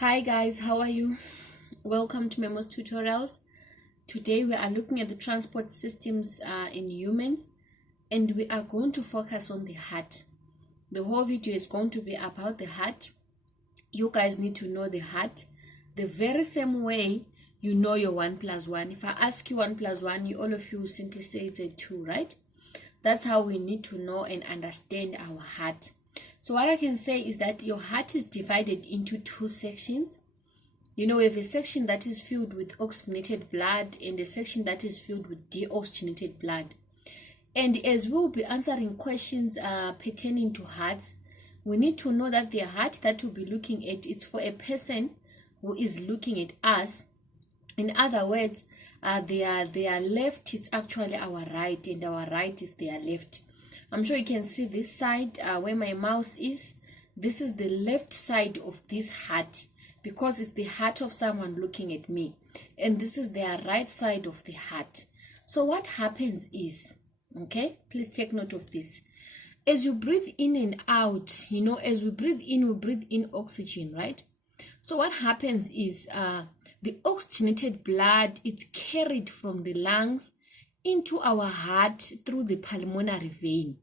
Hi guys, how are you? Welcome to Memo's Tutorials. Today we are looking at the transport systems in humans, and we are going to focus on the heart. The whole video is going to be about the heart. You guys need to know the heart the very same way you know your 1 plus 1. If I ask you 1 plus 1, all of you simply say it's a 2, right? That's how we need to know and understand our heart. So what I can say is that your heart is divided into 2 sections. We have a section that is filled with oxygenated blood and a section that is filled with deoxygenated blood. And as we'll be answering questions pertaining to hearts, we need to know that the heart that we'll be looking at is for a person who is looking at us. In other words, their left is actually our right, and our right is their left. I'm sure you can see this side where my mouse is. This is the left side of this heart because it's the heart of someone looking at me. And this is their right side of the heart. So what happens is, okay, please take note of this. As you breathe in and out, as we breathe in oxygen, right? So what happens is the oxygenated blood, it's carried from the lungs into our heart through the pulmonary vein.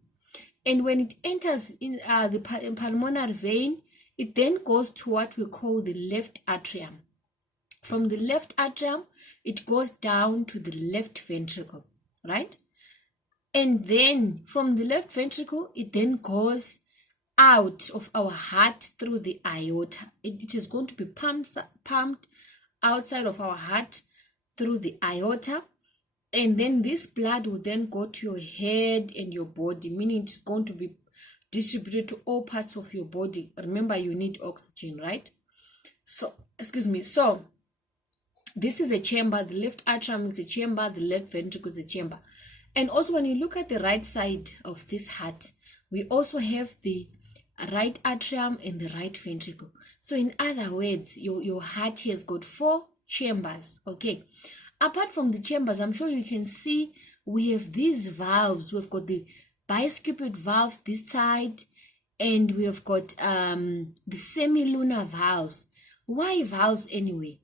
And when it enters in the pulmonary vein, it then goes to what we call the left atrium. From the left atrium, it goes down to the left ventricle, right? And then from the left ventricle, it then goes out of our heart through the aorta. It is going to be pumped outside of our heart through the aorta. And then this blood will then go to your head and your body, meaning it's going to be distributed to all parts of your body. Remember, you need oxygen, right? So this is a chamber. The left atrium is a chamber. The left ventricle is a chamber. And also when you look at the right side of this heart, we also have the right atrium and the right ventricle. So in other words, your heart has got 4 chambers, okay? Apart from the chambers, I'm sure you can see we have these valves. We've got the bicuspid valves this side, and we have got the semilunar valves. Why valves anyway?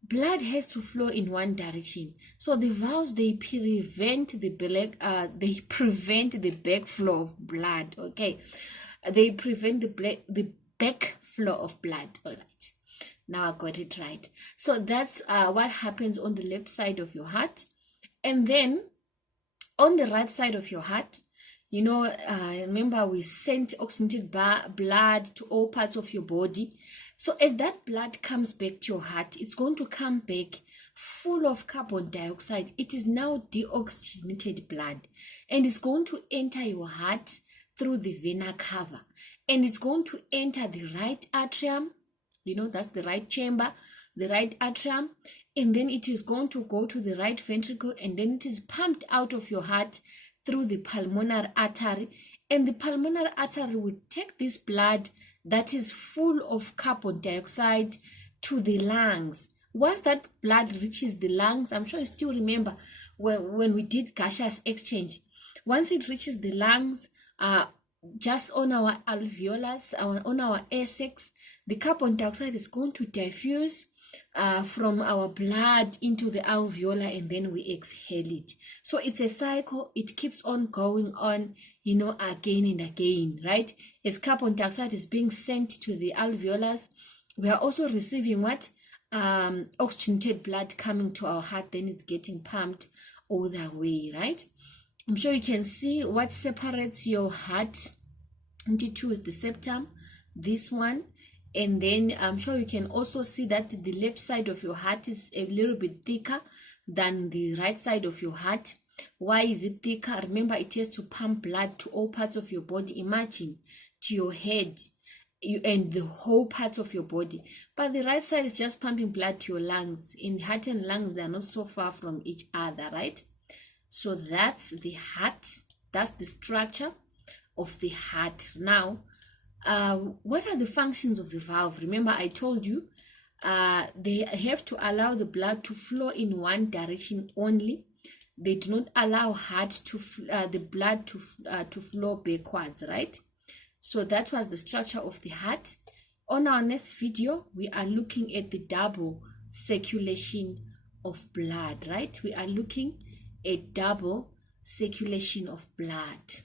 Blood has to flow in one direction. So the valves, they prevent the backflow of blood, okay? They prevent the backflow of blood, all right? Now I got it right. So that's what happens on the left side of your heart. And then on the right side of your heart, remember we sent oxygenated blood to all parts of your body. So as that blood comes back to your heart, it's going to come back full of carbon dioxide. It is now deoxygenated blood. And it's going to enter your heart through the vena cava. And it's going to enter the right atrium. That's the right chamber, the right atrium, and then it is going to go to the right ventricle, and then it is pumped out of your heart through the pulmonary artery, and the pulmonary artery will take this blood that is full of carbon dioxide to the lungs. Once that blood reaches the lungs, I'm sure you still remember when we did gaseous exchange. Once it reaches the lungs, just on our alveolus, on our air sacs, the carbon dioxide is going to diffuse from our blood into the alveoli, and then we exhale it. So it's a cycle. It keeps on going on, again and again, right? As carbon dioxide is being sent to the alveolus, we are also receiving what? Oxygenated blood coming to our heart, then it's getting pumped all the way, right? I'm sure you can see what separates your heart into 2 is the septum, this one, and then I'm sure you can also see that the left side of your heart is a little bit thicker than the right side of your heart. Why is it thicker? Remember, it has to pump blood to all parts of your body. Imagine to your head and the whole parts of your body. But the right side is just pumping blood to your lungs. In heart and lungs, they are not so far from each other, right? So that's the heart. That's the structure of the heart. Now, what are the functions of the valve? Remember, I told you they have to allow the blood to flow in one direction only. They do not allow the blood to flow backwards, right? So that was the structure of the heart. On our next video, we are looking at the double circulation of blood, right? We are looking at double circulation of blood.